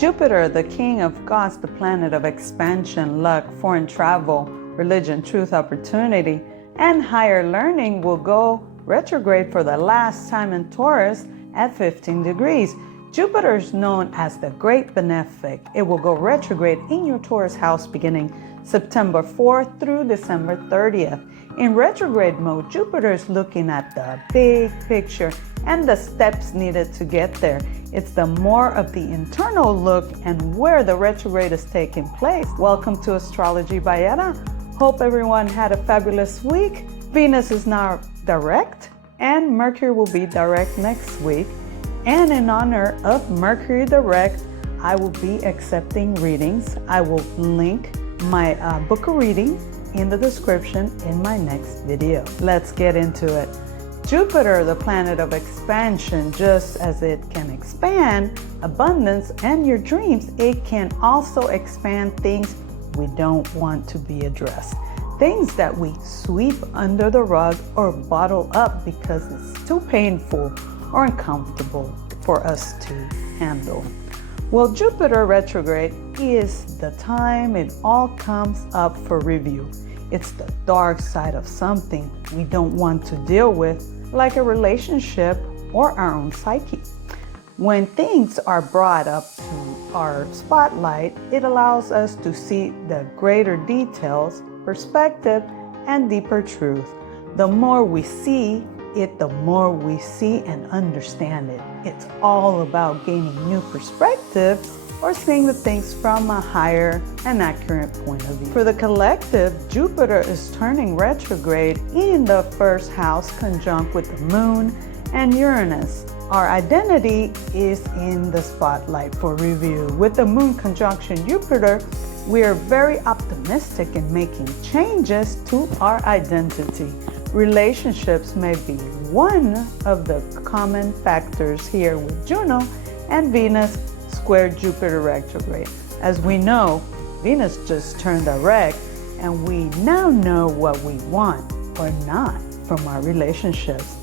Jupiter, the king of gods, the planet of expansion, luck, foreign travel, religion, truth, opportunity, and higher learning, will go retrograde for the last time in Taurus at 15 degrees. Jupiter is known as the Great Benefic. It will go retrograde in your Taurus house beginning September 4th through December 30th. In retrograde mode, Jupiter is looking at the big picture and the steps needed to get there. It's the more of the internal look and where the retrograde is taking place. Welcome to Astrology by Yara. Hope everyone had a fabulous week. Venus is now direct and Mercury will be direct next week. And in honor of Mercury direct, I will be accepting readings. I will link my book of reading in the description in my next video. Let's get into it. Jupiter, the planet of expansion, just as it can expand abundance and your dreams, it can also expand things we don't want to be addressed. Things that we sweep under the rug or bottle up because it's too painful or uncomfortable for us to handle. Well, Jupiter retrograde is the time it all comes up for review. It's the dark side of something we don't want to deal with, like a relationship or our own psyche. When things are brought up to our spotlight, it allows us to see the greater details, perspective, and deeper truth. The more we see it, the more we see and understand it. It's all about gaining new perspective or seeing the things from a higher and accurate point of view. For the collective, Jupiter is turning retrograde in the first house conjunct with the moon and Uranus. Our identity is in the spotlight for review. With the moon conjunction Jupiter, we are very optimistic in making changes to our identity. Relationships may be one of the common factors here with Juno and Venus square Jupiter retrograde. As we know, Venus just turned direct and we now know what we want or not from our relationships.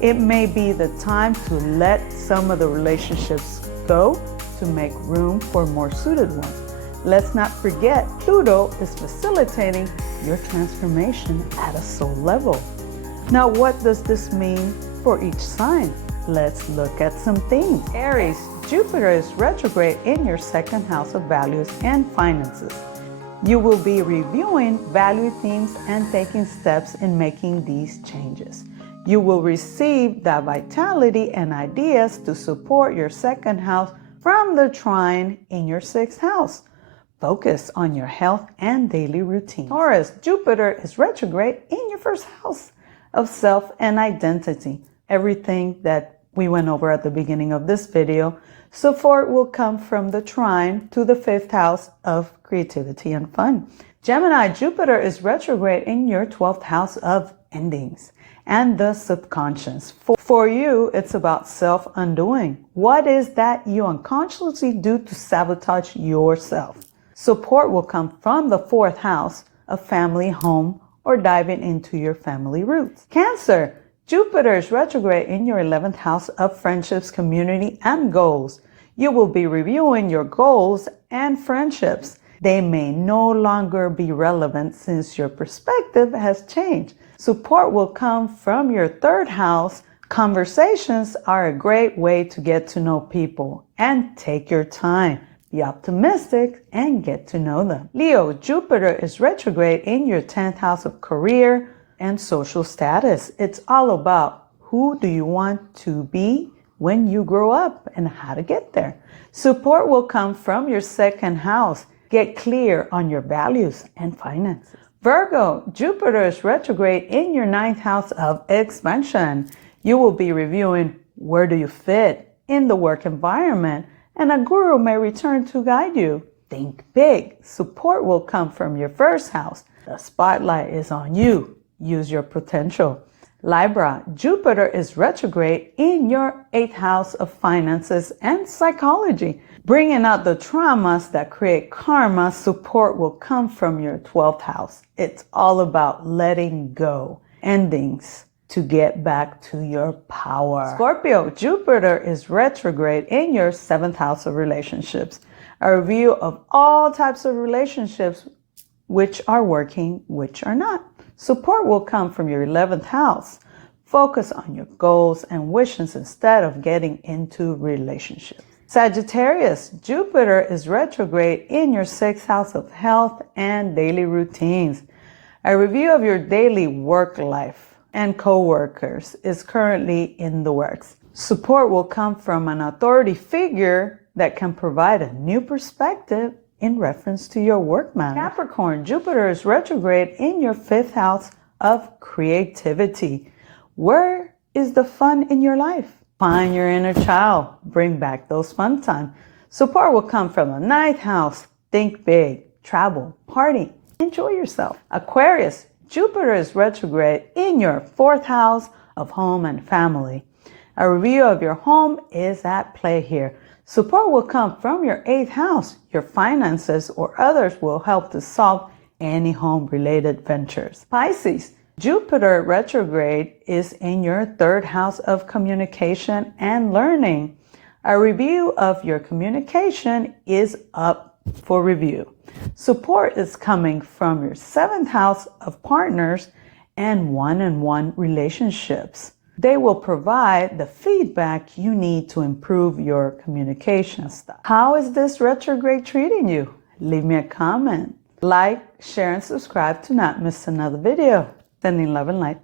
It may be the time to let some of the relationships go to make room for more suited ones. Let's not forget, Pluto is facilitating your transformation at a soul level. Now, what does this mean for each sign? Let's look at some things. Aries, Jupiter is retrograde in your second house of values and finances. You will be reviewing value themes and taking steps in making these changes. You will receive the vitality and ideas to support your second house from the trine in your sixth house. Focus on your health and daily routine. Taurus, Jupiter is retrograde in your first house of self and identity. Everything that we went over at the beginning of this video. Support will come from the trine to the fifth house of creativity and fun. Gemini, Jupiter is retrograde in your 12th house of endings and the subconscious. For you, it's about self-undoing. What is that you unconsciously do to sabotage yourself? Support will come from the fourth house of family, home, or diving into your family roots. Cancer, Jupiter is retrograde in your 11th house of friendships, community, and goals. You will be reviewing your goals and friendships. They may no longer be relevant since your perspective has changed. Support will come from your third house. Conversations are a great way to get to know people and take your time. Be optimistic and get to know them. Leo, Jupiter is retrograde in your 10th house of career and social status. It's all about who do you want to be when you grow up and how to get there. Support will come from your second house. Get clear on your values and finances. Virgo, Jupiter is retrograde in your 9th house of expansion. You will be reviewing where do you fit in the work environment, and a guru may return to guide you. Think big. Support will come from your first house. The spotlight is on you. Use your potential. Libra, Jupiter is retrograde in your 8th house of finances and psychology. Bringing out the traumas that create karma, support will come from your 12th house. It's all about letting go, endings to get back to your power. Scorpio, Jupiter is retrograde in your 7th house of relationships. A review of all types of relationships, which are working, which are not. Support will come from your 11th house. Focus on your goals and wishes instead of getting into relationships. Sagittarius, Jupiter is retrograde in your 6th house of health and daily routines. A review of your daily work life and co-workers is currently in the works. Support will come from an authority figure that can provide a new perspective in reference to your work matter. Capricorn, Jupiter is retrograde in your 5th house of creativity. Where is the fun in your life? Find your inner child. Bring back those fun times. Support will come from the 9th house. Think big, travel, party, enjoy yourself. Aquarius, Jupiter is retrograde in your 4th house of home and family. A review of your home is at play here. Support will come from your 8th house. Your finances or others will help to solve any home-related ventures. Pisces, Jupiter retrograde is in your 3rd house of communication and learning. A review of your communication is up for review. Support is coming from your 7th house of partners and one-on-one relationships. They will provide the feedback you need to improve your communication style. How is this retrograde treating you? Leave me a comment. Like, share, and subscribe to not miss another video. Sending love and light.